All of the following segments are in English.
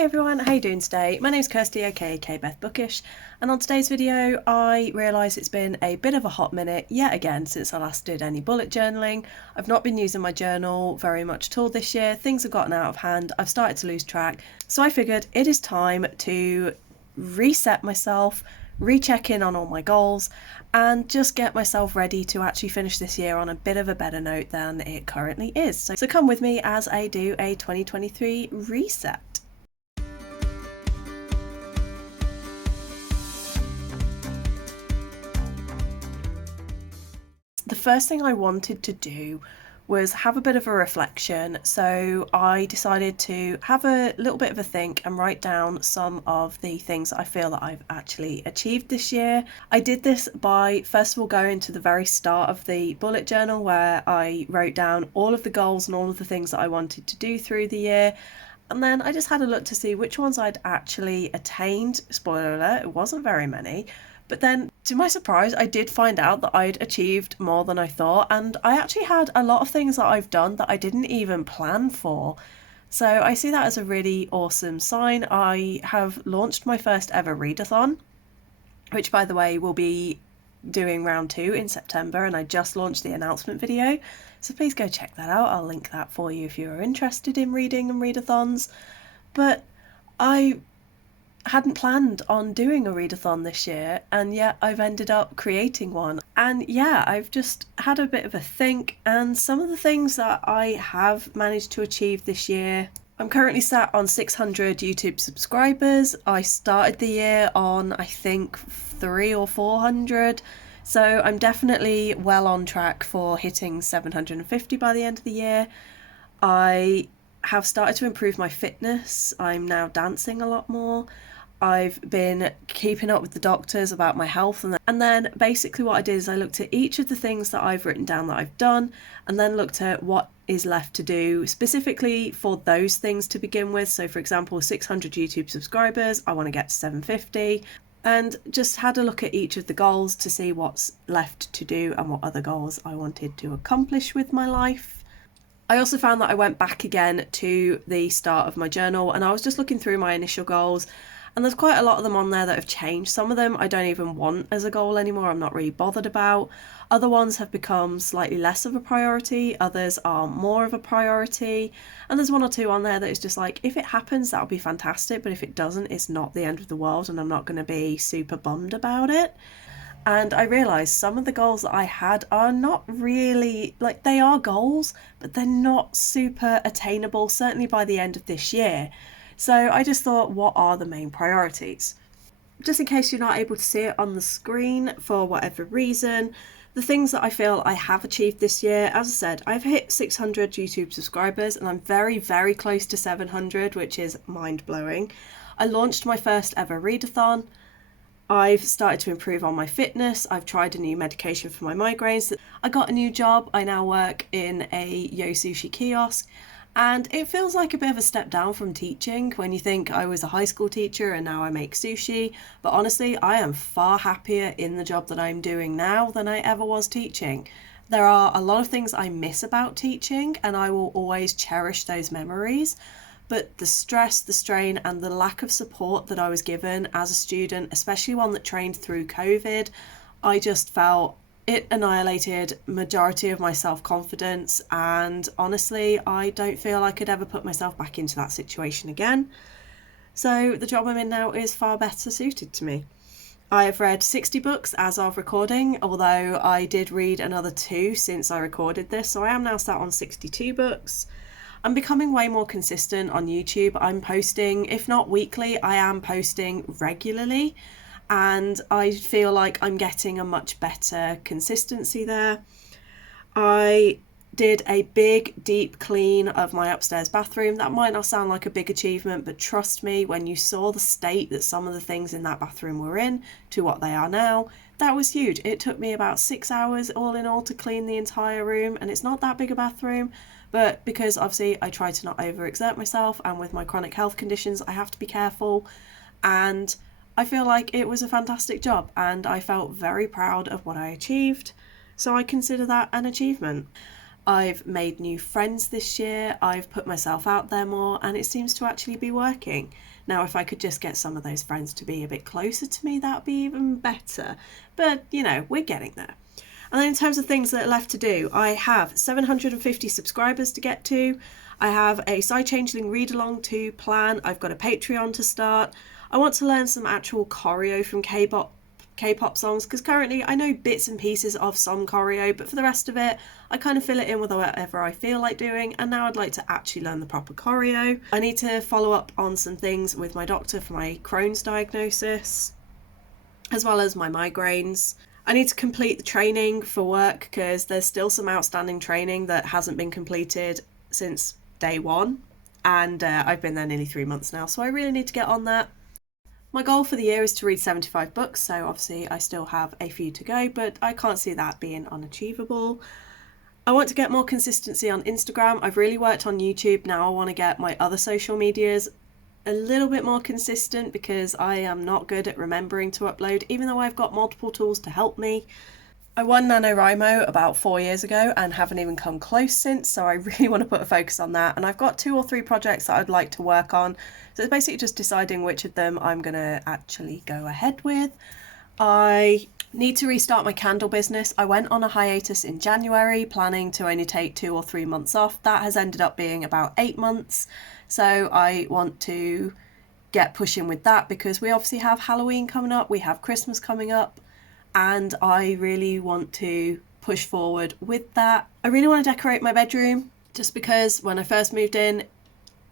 Hey everyone, how you doing today? My name's Kirsty, aka Beth Bookish, and on today's video I realise it's been a bit of a hot minute yet again since I last did any bullet journaling. I've not been using my journal very much at all this year, things have gotten out of hand, I've started to lose track, so I figured it is time to reset myself, recheck in on all my goals, and just get myself ready to actually finish this year on a bit of a better note than it currently is. So come with me as I do a 2023 reset. The first thing I wanted to do was have a bit of a reflection, so I decided to have a little bit of a think and write down some of the things I feel that I've actually achieved this year. I did this by first of all going to the very start of the bullet journal where I wrote down all of the goals and all of the things that I wanted to do through the year. And then I just had a look to see which ones I'd actually attained. Spoiler alert, it wasn't very many. But then, to my surprise, I did find out that I'd achieved more than I thought, and I actually had a lot of things that I've done that I didn't even plan for. So I see that as a really awesome sign. I have launched my first ever readathon, which by the way will be doing round 2 in September, and I just launched the announcement video. So please go check that out. I'll link that for you if you are interested in reading and readathons. But I hadn't planned on doing a readathon this year, and yet I've ended up creating one. And yeah, I've just had a bit of a think, and some of the things that I have managed to achieve this year. I'm currently sat on 600 YouTube subscribers. I started the year on I think 300 or 400, so I'm definitely well on track for hitting 750 by the end of the year. I have started to improve my fitness. I'm now dancing a lot more. I've been keeping up with the doctors about my health, and then basically what I did is I looked at each of the things that I've written down that I've done, and then looked at what is left to do specifically for those things to begin with. So for example, 600 YouTube subscribers, I want to get to 750, and just had a look at each of the goals to see what's left to do and what other goals I wanted to accomplish with my life. I also found that I went back again to the start of my journal, and I was just looking through my initial goals, and there's quite a lot of them on there that have changed. Some of them I don't even want as a goal anymore, I'm not really bothered about. Other ones have become slightly less of a priority, others are more of a priority, and there's one or two on there that is just like, if it happens that'll be fantastic, but if it doesn't, it's not the end of the world and I'm not going to be super bummed about it. And I realised some of the goals that I had are not really, like, they are goals, but they're not super attainable, certainly by the end of this year. So I just thought, what are the main priorities? Just in case you're not able to see it on the screen for whatever reason, the things that I feel I have achieved this year, as I said, I've hit 600 YouTube subscribers and I'm very, very close to 700, which is mind-blowing. I launched my first ever readathon. I've started to improve on my fitness. I've tried a new medication for my migraines. I got a new job. I now work in a Yo Sushi kiosk. And it feels like a bit of a step down from teaching when you think I was a high school teacher and now I make sushi. But honestly, I am far happier in the job that I'm doing now than I ever was teaching. There are a lot of things I miss about teaching, and I will always cherish those memories. But the stress, the strain, and the lack of support that I was given as a student, especially one that trained through COVID, I just felt it annihilated majority of my self-confidence, and honestly I don't feel I could ever put myself back into that situation again. So the job I'm in now is far better suited to me. I have read 60 books as of recording, although I did read another 2 since I recorded this, so I am now sat on 62 books. I'm becoming way more consistent on YouTube. I'm posting, if not weekly, I am posting regularly, and I feel like I'm getting a much better consistency there. I did a big deep clean of my upstairs bathroom. That might not sound like a big achievement, but trust me, when you saw the state that some of the things in that bathroom were in to what they are now, that was huge. It took me about 6 hours all in all to clean the entire room, and it's not that big a bathroom, but because obviously I try to not overexert myself, and with my chronic health conditions I have to be careful, and I feel like it was a fantastic job and I felt very proud of what I achieved, so I consider that an achievement. I've made new friends this year, I've put myself out there more, and it seems to actually be working. Now, if I could just get some of those friends to be a bit closer to me, that'd be even better. But, you know, we're getting there. And then in terms of things that are left to do, I have 750 subscribers to get to. I have a Side Changeling read-along to plan. I've got a Patreon to start. I want to learn some actual choreo from K-pop songs, because currently I know bits and pieces of some choreo, but for the rest of it I kind of fill it in with whatever I feel like doing, and now I'd like to actually learn the proper choreo. I need to follow up on some things with my doctor for my Crohn's diagnosis, as well as my migraines. I need to complete the training for work because there's still some outstanding training that hasn't been completed since day one, and I've been there nearly 3 months now, so I really need to get on that. My goal for the year is to read 75 books, so obviously I still have a few to go, but I can't see that being unachievable. I want to get more consistency on Instagram. I've really worked on YouTube. Now I want to get my other social medias a little bit more consistent because I am not good at remembering to upload, even though I've got multiple tools to help me. I won NaNoWriMo about 4 years ago and haven't even come close since, so I really want to put a focus on that. And I've got 2 or 3 projects that I'd like to work on, so it's basically just deciding which of them I'm going to actually go ahead with. I need to restart my candle business. I went on a hiatus in January, planning to only take 2 or 3 months off. That has ended up being about 8 months, so I want to get pushing with that because we obviously have Halloween coming up, we have Christmas coming up, and I really want to push forward with that. I really want to decorate my bedroom, just because when I first moved in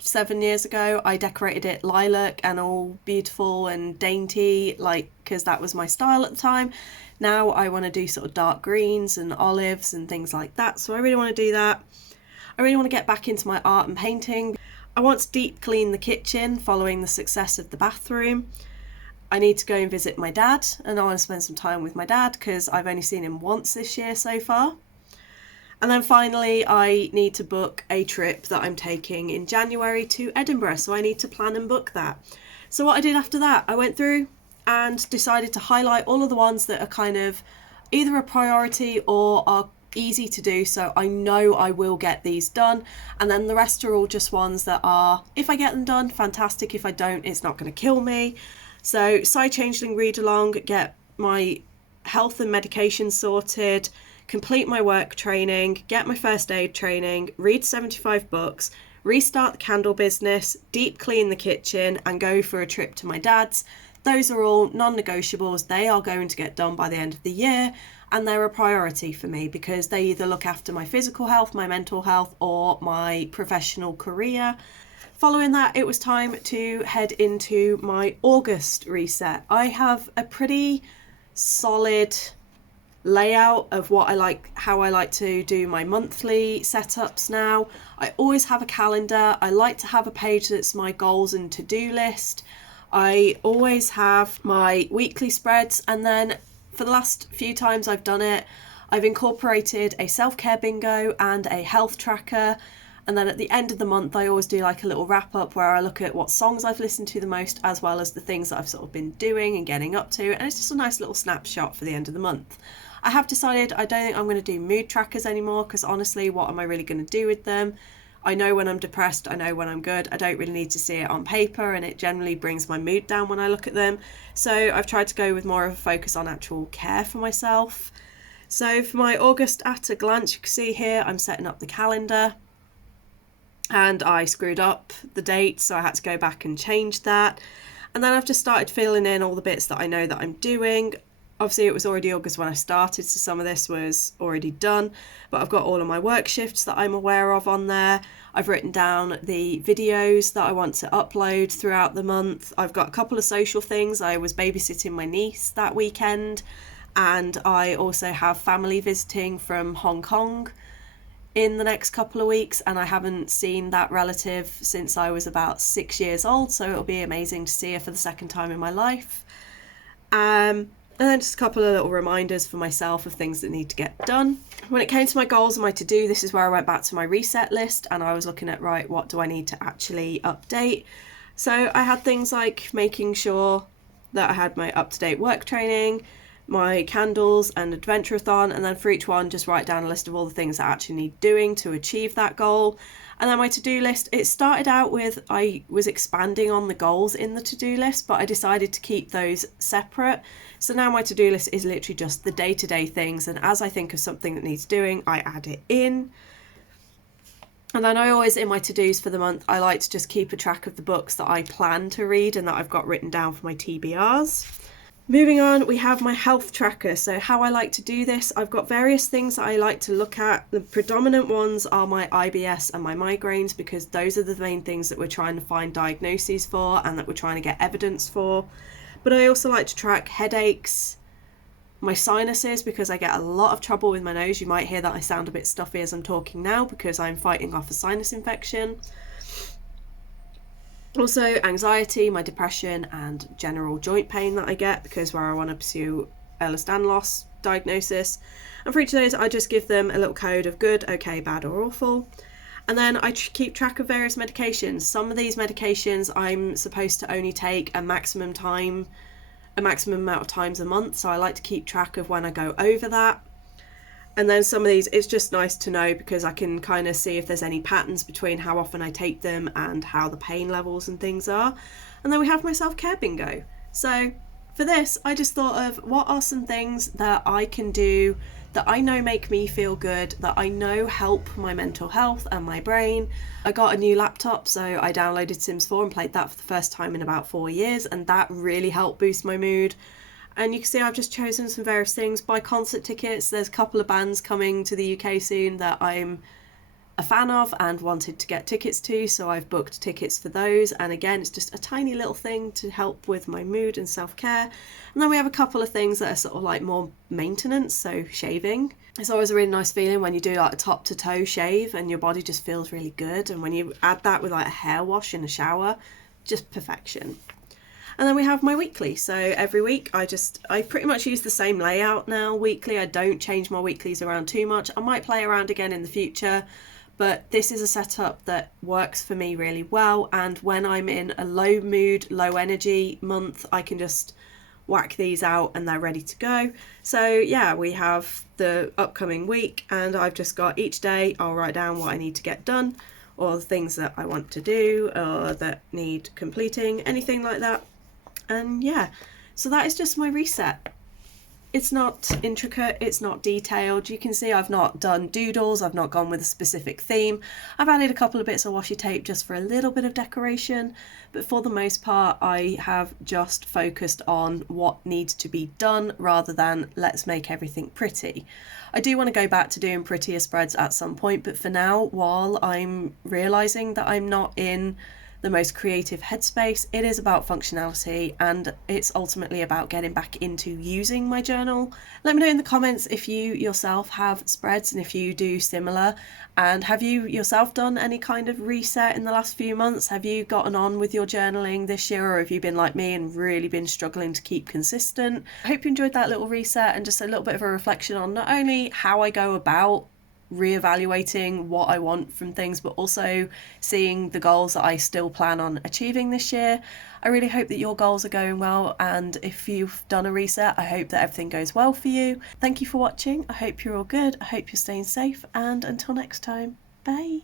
7 years ago, I decorated it lilac and all beautiful and dainty, like, because that was my style at the time. Now I want to do sort of dark greens and olives and things like that, so I really want to do that. I really want to get back into my art and painting. I want to deep clean the kitchen following the success of the bathroom. I need to go and visit my dad, and I want to spend some time with my dad because I've only seen him once this year so far. And then finally, I need to book a trip that I'm taking in January to Edinburgh, so I need to plan and book that. So what I did after that, I went through and decided to highlight all of the ones that are kind of either a priority or are easy to do, so I know I will get these done, and then the rest are all just ones that are, if I get them done, fantastic. If I don't, it's not going to kill me. So Side Changeling read along, get my health and medication sorted, complete my work training, get my first aid training, read 75 books, restart the candle business, deep clean the kitchen, and go for a trip to my dad's. Those are all non-negotiables. They are going to get done by the end of the year, and they're a priority for me because they either look after my physical health, my mental health, or my professional career. Following that, it was time to head into my August reset. I have a pretty solid layout of what I like, how I like to do my monthly setups now. I always have a calendar. I like to have a page that's my goals and to-do list. I always have my weekly spreads, and then for the last few times I've done it, I've incorporated a self-care bingo and a health tracker. And then at the end of the month, I always do like a little wrap up where I look at what songs I've listened to the most, as well as the things that I've sort of been doing and getting up to. And it's just a nice little snapshot for the end of the month. I have decided I don't think I'm going to do mood trackers anymore because honestly, what am I really going to do with them? I know when I'm depressed, I know when I'm good. I don't really need to see it on paper, and it generally brings my mood down when I look at them. So I've tried to go with more of a focus on actual care for myself. So for my August at a glance, you can see here I'm setting up the calendar. And I screwed up the date, so I had to go back and change that. And then I've just started filling in all the bits that I know that I'm doing. Obviously it was already August when I started, so some of this was already done, but I've got all of my work shifts that I'm aware of on there. I've written down the videos that I want to upload throughout the month. I've got a couple of social things. I was babysitting my niece that weekend, and I also have family visiting from Hong Kong in the next couple of weeks, and I haven't seen that relative since I was about 6 years old, so it'll be amazing to see her for the second time in my life. And then just a couple of little reminders for myself of things that need to get done. When it came to my goals and my to-do, this is where I went back to my reset list, and I was looking at, right, what do I need to actually update? So I had things like making sure that I had my up-to-date work training, my candles and adventure-a-thon, and then for each one just write down a list of all the things that I actually need doing to achieve that goal. And then my to-do list, it started out with, I was expanding on the goals in the to-do list, but I decided to keep those separate. So now my to-do list is literally just the day-to-day things, and as I think of something that needs doing, I add it in. And then I always, in my to-dos for the month, I like to just keep a track of the books that I plan to read and that I've got written down for my TBRs. Moving on, we have my health tracker. So how I like to do this, I've got various things that I like to look at. The predominant ones are my IBS and my migraines, because those are the main things that we're trying to find diagnoses for and that we're trying to get evidence for. But I also like to track headaches, my sinuses, because I get a lot of trouble with my nose. You might hear that I sound a bit stuffy as I'm talking now because I'm fighting off a sinus infection. Also anxiety, my depression, and general joint pain that I get, because where I want to pursue Ehlers-Danlos diagnosis. And for each of those, I just give them a little code of good, okay, bad, or awful. And then I keep track of various medications. Some of these medications I'm supposed to only take a maximum amount of times a month, so I like to keep track of when I go over that. And then some of these, it's just nice to know because I can kind of see if there's any patterns between how often I take them and how the pain levels and things are. And then we have my self-care bingo. So for this, I just thought of what are some things that I can do that I know make me feel good, that I know help my mental health and my brain. I got a new laptop, so I downloaded Sims 4 and played that for the first time in about 4 years, and that really helped boost my mood. And you can see I've just chosen some various things. Buy concert tickets. There's a couple of bands coming to the UK soon that I'm a fan of and wanted to get tickets to, so I've booked tickets for those. And again, it's just a tiny little thing to help with my mood and self-care. And then we have a couple of things that are sort of like more maintenance, so shaving. It's always a really nice feeling when you do like a top to toe shave and your body just feels really good. And when you add that with like a hair wash in a shower, just perfection. And then we have my weekly. So every week I pretty much use the same layout now weekly. I don't change my weeklies around too much. I might play around again in the future, but this is a setup that works for me really well. And when I'm in a low mood, low energy month, I can just whack these out and they're ready to go. So yeah, we have the upcoming week, and I've just got each day I'll write down what I need to get done, or the things that I want to do or that need completing, anything like that. And yeah, so that is just my reset. It's not intricate, it's not detailed. You can see I've not done doodles, I've not gone with a specific theme. I've added a couple of bits of washi tape just for a little bit of decoration, but for the most part I have just focused on what needs to be done rather than let's make everything pretty. I do want to go back to doing prettier spreads at some point, but for now, while I'm realising that I'm not in the most creative headspace, it is about functionality, and it's ultimately about getting back into using my journal. Let me know in the comments if you yourself have spreads and if you do similar, and have you yourself done any kind of reset in the last few months? Have you gotten on with your journaling this year, or have you been like me and really been struggling to keep consistent? I hope you enjoyed that little reset and just a little bit of a reflection on not only how I go about reevaluating what I want from things, but also seeing the goals that I still plan on achieving this year. I really hope that your goals are going well, and if you've done a reset, I hope that everything goes well for you. Thank you for watching. I hope you're all good. I hope you're staying safe, and until next time, bye.